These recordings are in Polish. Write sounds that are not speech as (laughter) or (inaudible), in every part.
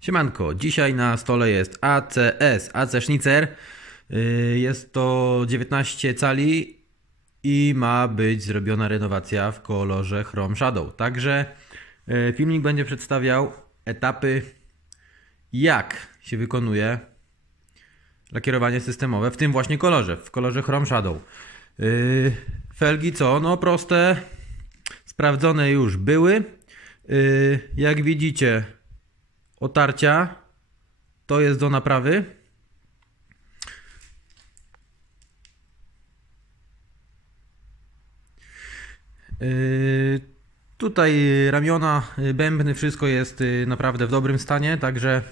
Siemanko, dzisiaj na stole jest ACS, AC Schnitzer. Yy, Jest to 19 cali i ma być zrobiona renowacja w kolorze Chrome Shadow. Także yy, filmik będzie przedstawiał etapy, jak się wykonuje lakierowanie systemowe w tym właśnie kolorze, w kolorze Chrome Shadow. Yy, Felgi co? No proste, sprawdzone już były. Jak widzicie, otarcia to jest do naprawy. Yy, Tutaj ramiona, yy, bębny, wszystko jest yy, naprawdę w dobrym stanie, także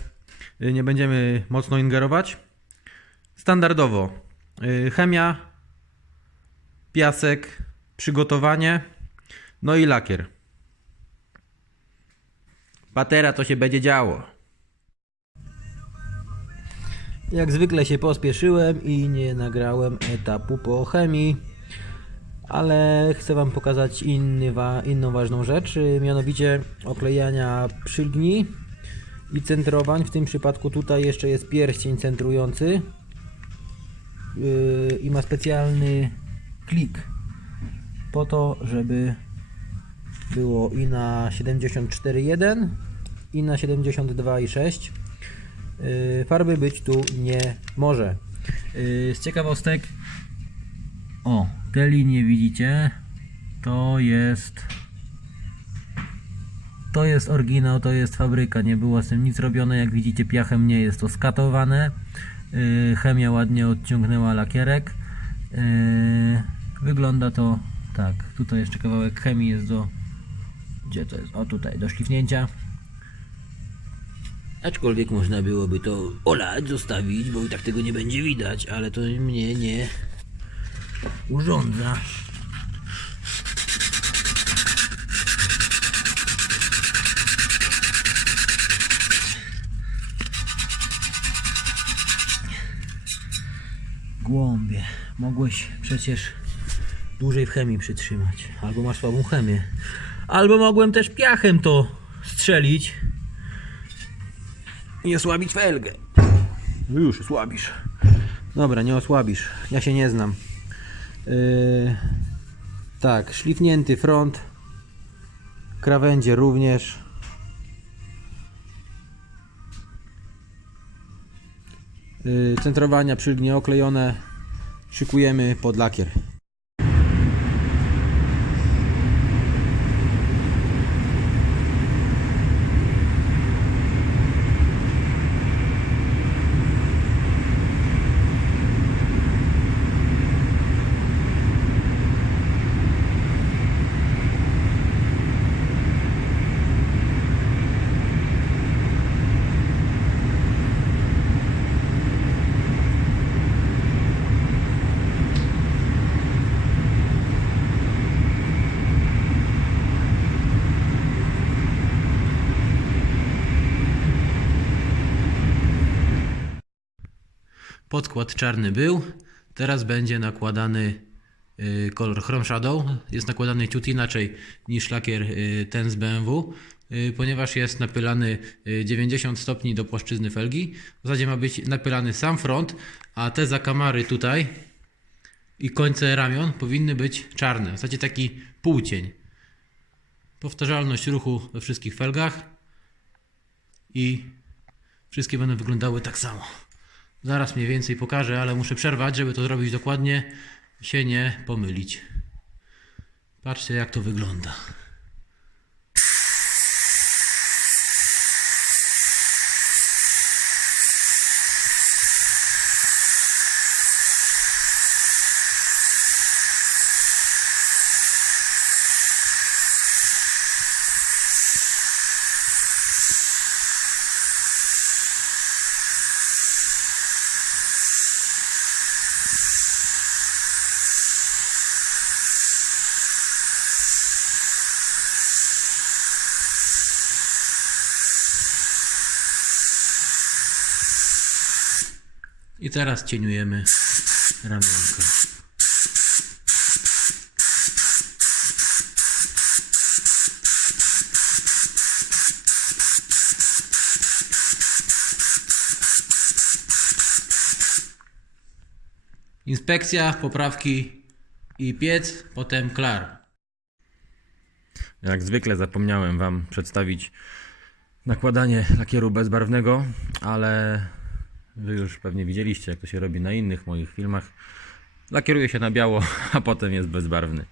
yy, nie będziemy mocno ingerować. Standardowo chemia, piasek, przygotowanie, no i lakier. Patera to się będzie działo. Jak zwykle się pospieszyłem i nie nagrałem etapu po chemii, ale chcę Wam pokazać inny, wa, inną ważną rzecz, mianowicie oklejania przylgni i centrowań. W tym przypadku tutaj jeszcze jest pierścień centrujący yy, i ma specjalny klik po to, żeby było i na 74.1 i na 72.6 Yy, farby być tu nie może. Yy, z ciekawostek. O, te linie widzicie. To jest to jest oryginał, to jest fabryka, nie było z tym nic robione, jak widzicie piachem nie jest to skatowane. Yy, chemia ładnie odciągnęła lakierek. Wygląda to tak, tutaj jeszcze kawałek chemii jest do gdzie to jest? O tutaj, do szlifnięcia. Aczkolwiek można byłoby to olać, zostawić, bo i tak tego nie będzie widać, ale to mnie nie urządza. Głąbie, mogłeś przecież dłużej w chemii przytrzymać. Albo masz słabą chemię. Albo mogłem też piachem to strzelić i osłabić felgę. No Już osłabisz. Dobra, nie osłabisz. Ja się nie znam. Yy, tak, szlifnięty front. Krawędzie również. Yy, centrowania przylgnie oklejone. Szykujemy pod lakier. Podkład czarny był, teraz będzie nakładany y, kolor Chrome Shadow. Jest nakładany ciut inaczej niż lakier y, ten z BMW, y, ponieważ jest napylany y, 90 stopni do płaszczyzny felgi. W zasadzie ma być napylany sam front, a te zakamary tutaj i końce ramion powinny być czarne. W zasadzie taki półcień. Powtarzalność ruchu we wszystkich felgach i wszystkie będą wyglądały tak samo. Zaraz mniej więcej pokażę, ale muszę przerwać, żeby to zrobić dokładnie, się nie pomylić. Patrzcie jak to wygląda. I teraz cieniujemy ramionka. Inspekcja, poprawki i piec, potem klar. Jak zwykle zapomniałem Wam przedstawić nakładanie lakieru bezbarwnego, ale Wy już pewnie widzieliście, jak to się robi na innych moich filmach. Lakieruje się na biało, (laughs) a potem jest bezbarwny.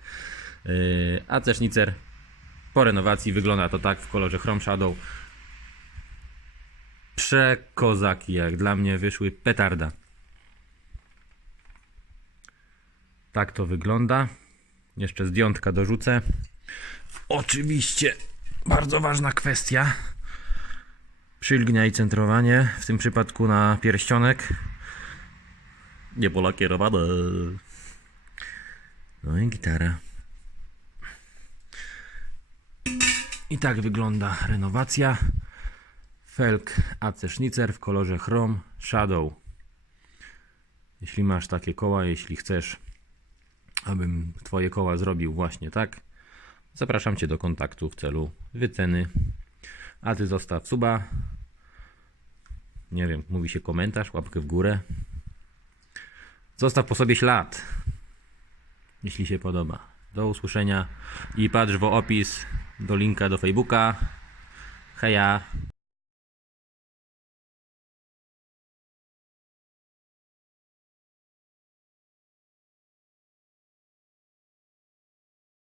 Yy, A cesznicer po renowacji wygląda to tak w kolorze Chrome Shadow. Przekozaki, jak dla mnie wyszły petarda. Tak to wygląda. Jeszcze zdjątka dorzucę. Oczywiście bardzo ważna kwestia. Przylgnia i centrowanie, w tym przypadku na pierścionek. Nie polakierowane. No i gitara. I tak wygląda renowacja. Felk AC Schnitzer w kolorze Chrome Shadow. Jeśli masz takie koła, jeśli chcesz, abym Twoje koła zrobił właśnie tak, Zapraszam Cię do kontaktu w celu wyceny. A Ty zostaw suba. Nie wiem, mówi się komentarz, łapkę w górę. Zostaw po sobie ślad, jeśli się podoba. Do usłyszenia i patrz w opis do linka do Facebooka. Heja.